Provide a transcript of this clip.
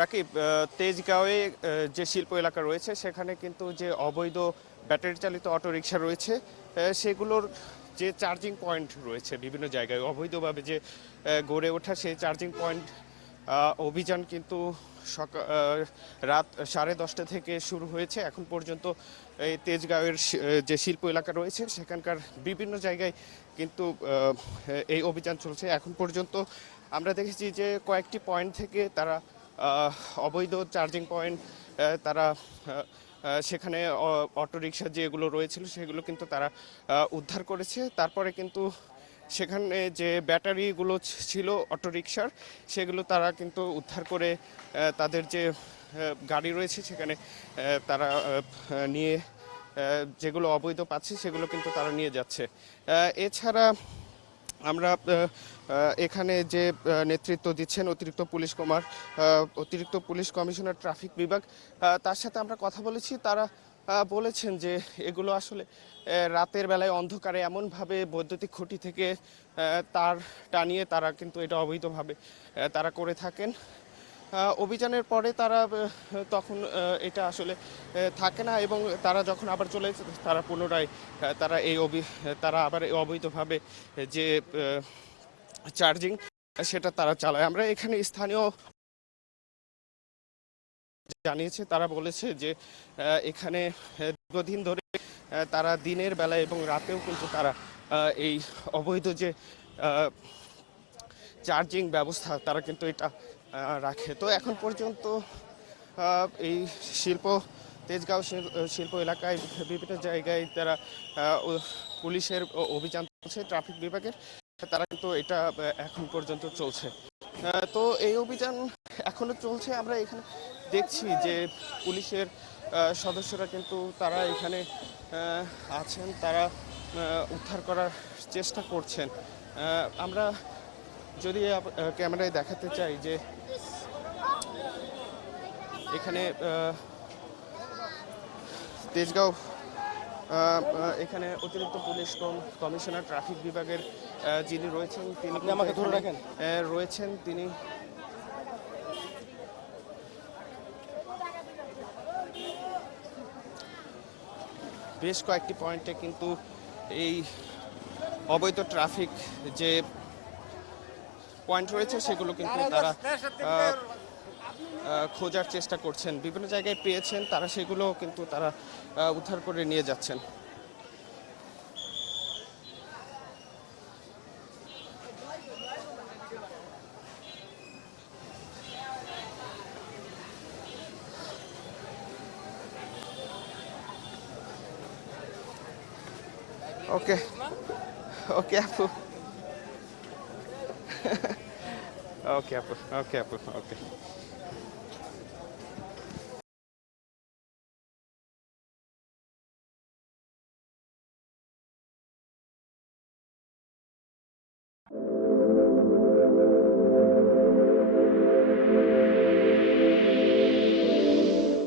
রাকিব, তেজগাঁওয়ে যে শিল্প এলাকা রয়েছে সেখানে কিন্তু যে অবৈধ ব্যাটারি চালিত অটোরিকশা রয়েছে সেগুলোর যে চার্জিং পয়েন্ট রয়েছে বিভিন্ন জায়গায় অবৈধভাবে যে গড়ে ওঠা সেই চার্জিং পয়েন্ট অভিযান কিন্তু রাত 10:30 থেকে শুরু হয়েছে। এখন পর্যন্ত এই তেজগাঁওয়ের যে শিল্প এলাকা রয়েছে সেখানকার বিভিন্ন জায়গায় কিন্তু এই অভিযান চলছে। এখন পর্যন্ত আমরা দেখেছি যে কয়েকটি পয়েন্ট থেকে তারা অবৈধ চার্জিং পয়েন্ট তারা সেখানে অটোরিকশা যেগুলো রয়েছিল সেগুলো কিন্তু তারা উদ্ধার করেছে। তারপরে কিন্তু সেখানে যে ব্যাটারিগুলো ছিল অটোরিকশার সেগুলো তারা কিন্তু উদ্ধার করে তাদের যে গাড়ি রয়েছে সেখানে তারা নিয়ে যেগুলো অবৈধ পাচ্ছে সেগুলো কিন্তু তারা নিয়ে যাচ্ছে। এছাড়া আমরা এখানে যে নেতৃত্ব দিচ্ছেন অতিরিক্ত পুলিশ কমিশনার ট্রাফিক বিভাগ, তার সাথে আমরা কথা বলেছি। তারা বলেছেন যে এগুলো আসলে রাতের বেলায় অন্ধকারে এমনভাবে বৈদ্যুতিক খুঁটি থেকে তার টানিয়ে তারা কিন্তু এটা অবৈধভাবে তারা করে থাকেন। অভিযানের পরে তারা তখন এটা আসলে থাকে না এবং তারা যখন আবার চলে যায় তারা পুনরায় তারা আবার এই অবৈধভাবে যে চার্জিং সেটা তারা চালায়। আমরা এখানে স্থানীয় জানিয়েছে, তারা বলেছে যে এখানে দীর্ঘদিন ধরে তারা দিনের বেলা এবং রাতেও কিন্তু তারা এই অবৈধ যে চার্জিং ব্যবস্থা তারা কিন্তু এটা রাখে। তো এখন পর্যন্ত এই শিল্প তেজগাঁও শিল্প এলাকায় বিভিন্ন জায়গায় তারা পুলিশের অভিযান চলছে, ট্রাফিক বিভাগের, তারা কিন্তু এটা এখন পর্যন্ত চলছে। তো এই অভিযান এখনো চলছে। আমরা এখানে দেখছি যে পুলিশের সদস্যরা কিন্তু তারা এখানে আছেন, তারা উদ্ধার করার চেষ্টা করছেন। আমরা যদি ক্যামেরায় দেখাতে চাই যে এখানে তেজগাঁও এখানে অতিরিক্ত পুলিশ কমিশনার ট্রাফিক বিভাগের যিনি রয়েছেন তিনি আমাকে ধরে রাখেন রয়েছেন। তিনি বেশ কয়েকটি পয়েন্টে কিন্তু এই অবৈধ ট্রাফিক যে পয়েন্ট রয়েছে সেগুলো কিন্তু তারা খোঁজার চেষ্টা করছেন, বিভিন্ন জায়গায় পেয়েছেন, তারা সেগুলো কিন্তু তারা উদ্ধার করে নিয়ে যাচ্ছেন। ওকে ওকে আপু, ওকে আপু, ওকে আপু, ওকে।